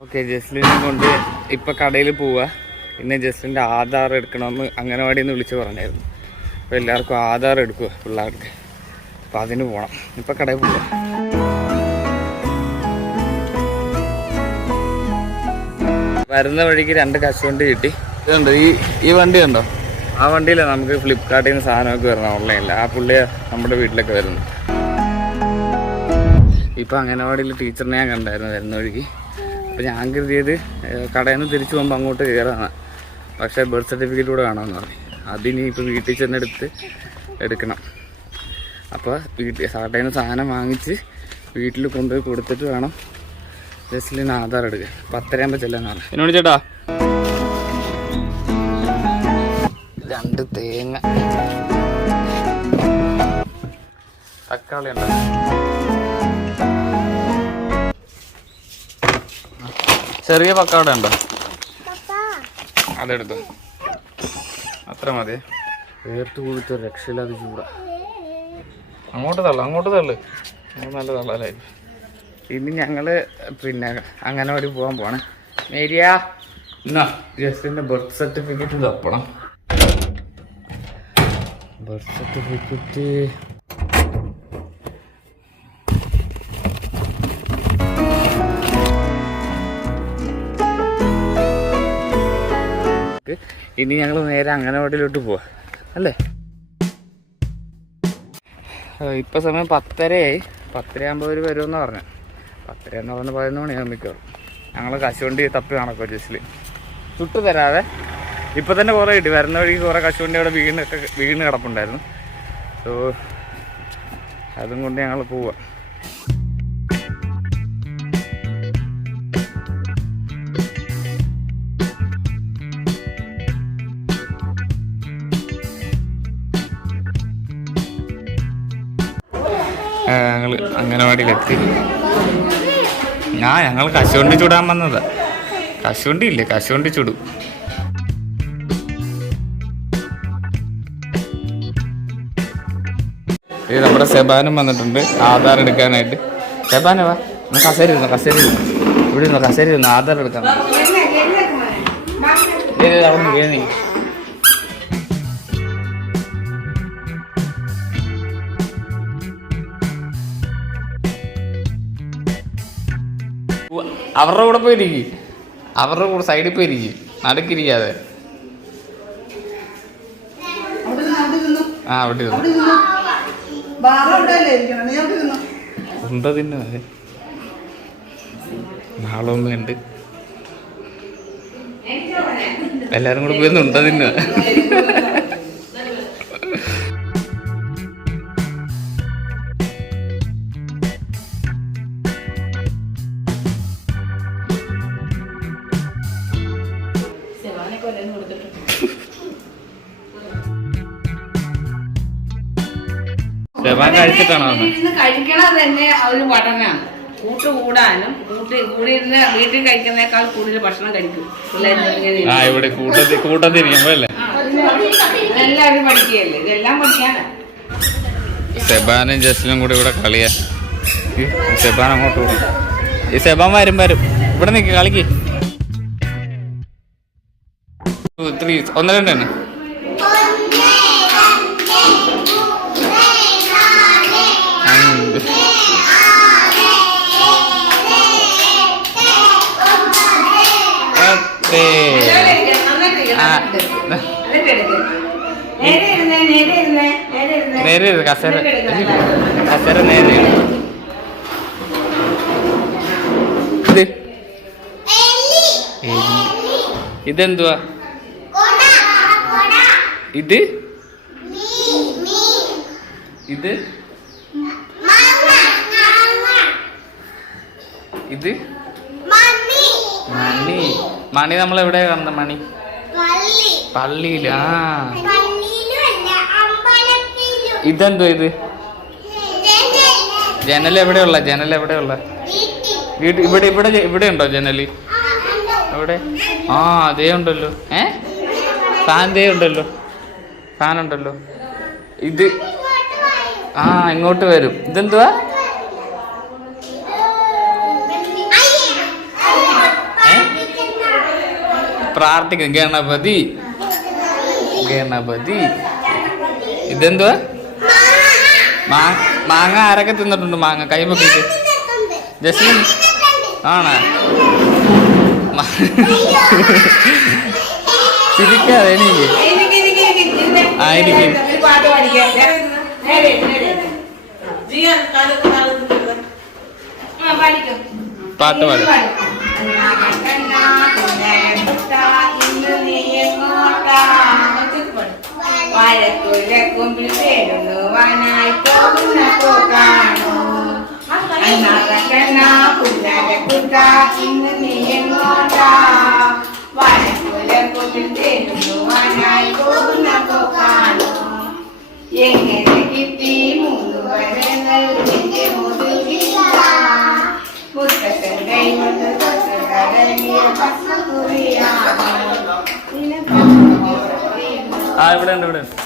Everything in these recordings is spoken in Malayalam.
ഓക്കെ ജസ്ലിനെ കൊണ്ട് ഇപ്പം കടയിൽ പോവുക പിന്നെ ജസ്ലിന്റെ ആധാർ എടുക്കണമെന്ന് അംഗനവാടിയിൽ നിന്ന് വിളിച്ച് പറഞ്ഞായിരുന്നു. അപ്പോൾ എല്ലാവർക്കും ആധാർ എടുക്കുക പിള്ളേർക്ക്. അപ്പോൾ അതിന് പോകണം ഇപ്പം കടയിൽ പോവുക വരുന്ന വഴിക്ക് രണ്ട് കശുവണ്ടി കിട്ടി. ഇതുണ്ട്? ഈ ഈ വണ്ടി ഉണ്ടോ? ആ വണ്ടിയിലാണ് നമുക്ക് ഫ്ലിപ്കാർട്ടിൽ നിന്ന് സാധനമൊക്കെ വരുന്നത് ഓൺലൈനിൽ ആ പുള്ളിയെ നമ്മുടെ വീട്ടിലൊക്കെ വരുന്നു. ഇപ്പം അംഗനവാടിയിൽ ടീച്ചറിനെ ഞാൻ കണ്ടായിരുന്നു വരുന്ന വഴിക്ക്. അപ്പോൾ ഞാൻ കരുതിയത് കടയിൽ നിന്ന് തിരിച്ചു പോകുമ്പോൾ അങ്ങോട്ട് കയറാണ് പക്ഷേ ബർത്ത് സർട്ടിഫിക്കറ്റ് കൂടെ വേണമെന്ന് പറഞ്ഞു. അതിനി ഇപ്പോൾ വീട്ടിൽ ചെന്നെടുത്ത് എടുക്കണം. അപ്പോൾ വീട്ടിൽ കടയിൽ നിന്ന് സാധനം വാങ്ങിച്ച് വീട്ടിൽ കൊണ്ടുപോയി കൊടുത്തിട്ട് വേണം ജസ്റ്റിന് ആധാർ എടുക്കാൻ. പത്തരയാകുമ്പോൾ ചെല്ലാന്ന് പറഞ്ഞു. എന്നോട് ചേട്ടാ. രണ്ട് തേങ്ങ. തക്കാളി ഉണ്ടോ? ചെറിയ പക്കാട ഉണ്ടോ? അതെടുത്തു. അത്ര മതി. വേർത്ത് കുളിച്ച രക്ഷയില്ലാതെ ചൂടാ. അങ്ങോട്ട് തള്ളു അങ്ങോട്ട് തള്ളു. അങ്ങോട്ട് നല്ല തള്ളലായിരിക്കും ഇനി ഞങ്ങൾ പിന്നെ അങ്ങനെ ഒരു പോകാൻ പോണേ മേരിയ. എന്നാ ജസ്റ്റിന്റെ ബർത്ത് സർട്ടിഫിക്കറ്റ് തപ്പണം. ബർത്ത് സർട്ടിഫിക്കറ്റ് ഇനി ഞങ്ങൾ നേരെ അംഗനവാടിയിലോട്ട് പോവാ. അല്ലേ? ഇപ്പൊ സമയം പത്തരയായി. പത്തരയാകുമ്പോൾ അവർ വരുമെന്ന് പറഞ്ഞു. പത്തര എന്ന് പറഞ്ഞ് പതിനൊന്ന് മണിയാകും മിക്കവാറും. ഞങ്ങൾ കശുവണ്ടി തപ്പി കാണക്കോ ജസ്റ്റിൽ ചുട്ടു തരാതെ ഇപ്പൊ തന്നെ കുറേ കിട്ടി. വരുന്ന വഴിക്ക് കുറേ കശുവണ്ടി അവിടെ വീണ് വീണ് കിടപ്പുണ്ടായിരുന്നു. സോ അതും കൊണ്ട് ഞങ്ങൾ പോവാം. ഞങ്ങൾ അംഗനവാടിയിലെത്തി. ഞാൻ ഞങ്ങൾ കശുവണ്ടി ചൂടാൻ വന്നത്. കശുവണ്ടി ഇല്ലേ? കശുവണ്ടി ചൂടും. ഇത് നമ്മുടെ സെബാനും വന്നിട്ടുണ്ട്. ആധാർ എടുക്കാനായിട്ട്. സെബാന വാ. കസേര ഇരുന്നു? കസേര ഇവിടെ ഇരുന്നു? കസേരി ഇരുന്നു? ആധാർ എടുക്കാൻ അവിടെ വീണി അവരുടെ കൂടെ പോയിരിക്കും. അവരുടെ കൂടെ സൈഡിൽ പോയിരിക്കും. നടുക്കിരിക്കാതെ. ആ അവിടെ ഉണ്ട തിന്നെ നാളൊന്നും ഉണ്ട് എല്ലാരും കൂടെ പോയി ഉണ്ട തിന്ന ജവാൻ കഴിച്ചിട്ടാണോ? ഇരുന്ന് കഴിക്കണത് തന്നെ ഒരു പഠനമാണ്. കൂട്ട് കൂടാനും കൂട്ടി കൂടിയിരുന്ന വീട്ടിൽ കഴിക്കുന്നേക്കാൾ കൂടുതൽ ഭക്ഷണം കഴിക്കും. ആ ഇവിടെ കൂട്ടത്തിൽ കൂട്ടത്തിരിക്കുമ്പോ അല്ലേ? എല്ലാവരും പഠിക്കുകയല്ലേ? ഇതെല്ലാം പഠിക്കാനാ. സെബാനും ജസ്റ്റിനും കൂടി ഇവിടെ കളിയാ. സെബാൻ അങ്ങോട്ട് കൂടും ഈ സെബാൻ വരും വരും. ഇവിടെ നിൽക്ക് കളിക്ക്. three. ഒന്ന് രണ്ട് തന്നെ നേരെ കസേര. കസേര നേരെ. ഇത്. ഇതെന്തുവാ? ഇത്? ഇത്? ഇത്? മണി മണി നമ്മൾ എവിടെ വന്ന മണി? പള്ളിയിൽ ആ. ഇതെന്തോ ഇത്? ജനൽ എവിടെയുള്ള ജനൽ എവിടെയുള്ള? വീട് ഇവിടെ ഇവിടെ ഇവിടെ ഉണ്ടോ ജനൽ അവിടെ? ആ അതേ ഉണ്ടല്ലോ. ഏ? ഫാൻ ദേ ഉണ്ടല്ലോ. ഫാൻ ഉണ്ടല്ലോ. ഇത് ആ ഇങ്ങോട്ട് വരും. ഇതെന്തുവാ? പ്രാർത്ഥിക്കും ഗണപതി. ഗണപതി. ഇതെന്തുവാ? മാങ്ങ ആരൊക്കെ തിന്നിട്ടുണ്ട് മാങ്ങ? കൈ പൊക്കിട്ട് ജസ്ലിൻ ആണോ? ചിരിക്കാതെ എനിക്ക് ആ എനിക്ക് പാട്ട് പാടും. വഴക്കുലക്കുമ്പിൽ ചേരുന്നു വനായി പോകുന്ന പോകാണോ അന്നാക്കണ്ണ പുല്ലരക്കുട്ട ഇന്ന് നീ എങ്ങോട്ടാ വഴക്കുലക്കുമ്പിൽ ചേരുന്നു വനായി പോകുന്ന പോകാണോ എങ്ങനെ കിട്ടി മൂന്ന് വരങ്ങൾ നിന്റെ മുതുകില്ല പുസ്തകം കൈകൊണ്ട് തൊട്ടുകടലിയ പസുകുറിയാണോ ആ ഇവിടെ ഉണ്ട് ഇവിടെ ഉണ്ട്.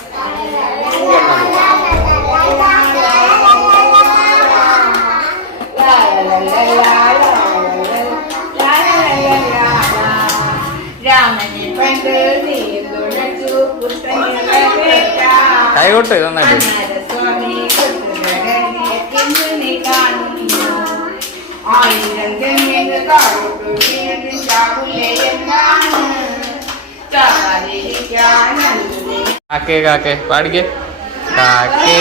കൈകൊട്ട് നന്നായിട്ട് ആയിരം കാക്കേ കാക്കേ. പാടിക്കേ. കാക്കേ.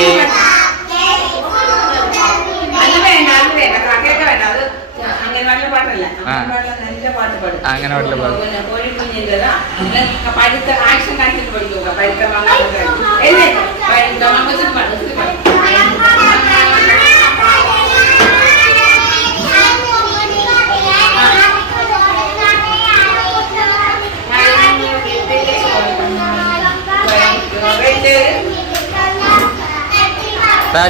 അങ്ങനെ പാട്ടല്ല. ആ.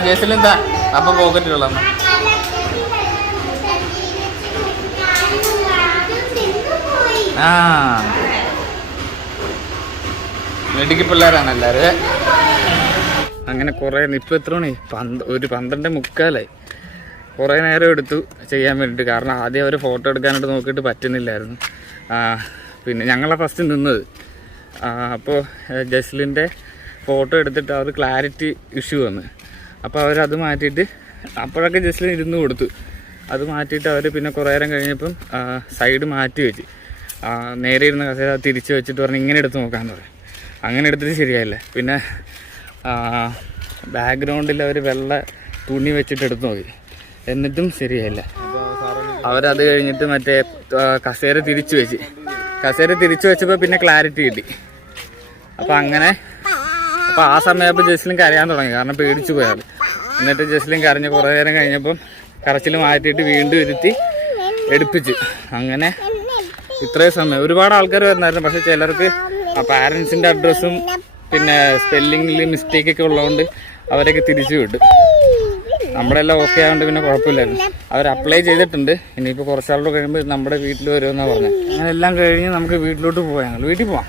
ജേസിലും താ അപ്പൊ പോക്കറ്റിലുള്ള മെഡിക്കൽ പിള്ളേരാണ് എല്ലാവരും അങ്ങനെ കുറേ ഇപ്പം എത്ര മണി? പന്ത് ഒരു പന്ത്രണ്ട് മുക്കാലായി. കുറേ നേരം എടുത്തു ചെയ്യാൻ വേണ്ടിയിട്ട്. കാരണം ആദ്യം അവർ ഫോട്ടോ എടുക്കാനായിട്ട് നോക്കിയിട്ട് പറ്റുന്നില്ലായിരുന്നു. പിന്നെ ഞങ്ങളാണ് ഫസ്റ്റ് നിന്നത്. അപ്പോൾ ജസ്ലിന്റെ ഫോട്ടോ എടുത്തിട്ട് അവർ ക്ലാരിറ്റി ഇഷ്യൂ വന്ന്. അപ്പോൾ അവരത് മാറ്റിയിട്ട് അപ്പോഴൊക്കെ ജസ്റ്റ് ഇരുന്ന് കൊടുത്തു. അത് മാറ്റിയിട്ട് അവർ പിന്നെ കുറേ നേരം കഴിഞ്ഞപ്പം സൈഡ് മാറ്റി വെച്ച്. നേരെ ഇരുന്ന കസേര തിരിച്ച് വെച്ചിട്ട് പറഞ്ഞ് ഇങ്ങനെ എടുത്ത് നോക്കാമെന്ന് പറയും അങ്ങനെ എടുത്തിട്ട് ശരിയായില്ല? പിന്നെ ബാക്ക്ഗ്രൗണ്ടിൽ അവർ വെള്ള തുണി വെച്ചിട്ട് എടുത്ത് നോക്കി. എന്നിട്ടും ശരിയായില്ല. അവരത് കഴിഞ്ഞിട്ട് മറ്റേ കസേര തിരിച്ചു വെച്ച്. കസേര തിരിച്ചു വെച്ചപ്പോൾ പിന്നെ ക്ലാരിറ്റി കിട്ടി. അപ്പം അങ്ങനെ അപ്പോൾ ആ സമയപ്പോൾ ജസ്റ്റിലും കരയാൻ തുടങ്ങി. കാരണം പേടിച്ചു പോയാൽ എന്നിട്ട് ജസ്ലിൻ കരഞ്ഞ് കുറേ നേരം കഴിഞ്ഞപ്പം കരച്ചിൽ മാറ്റിയിട്ട് വീണ്ടും ഇരുത്തി എടുപ്പിച്ച്. അങ്ങനെ ഇത്രയും സമയം. ഒരുപാട് ആൾക്കാർ വരുന്നായിരുന്നു. പക്ഷെ ചിലർക്ക് ആ പാരൻസിന്റെ അഡ്രസ്സും പിന്നെ സ്പെല്ലിങ്ങിൽ മിസ്റ്റേക്ക് ഒക്കെ ഉള്ളതുകൊണ്ട് അവരൊക്കെ തിരിച്ചു വിട്ടു. നമ്മുടെ എല്ലാം ഓക്കെ ആയതുകൊണ്ട് പിന്നെ കുഴപ്പമില്ലായിരുന്നു. അവർ അപ്ലൈ ചെയ്തിട്ടുണ്ട്. ഇനിയിപ്പോൾ കുറച്ചാളുടെ കഴിയുമ്പോൾ നമ്മുടെ വീട്ടിൽ വരുമെന്നാണ് പറഞ്ഞത് അങ്ങനെ എല്ലാം കഴിഞ്ഞ് നമുക്ക് വീട്ടിലോട്ട് ഞങ്ങൾ വീട്ടിൽ പോവാം.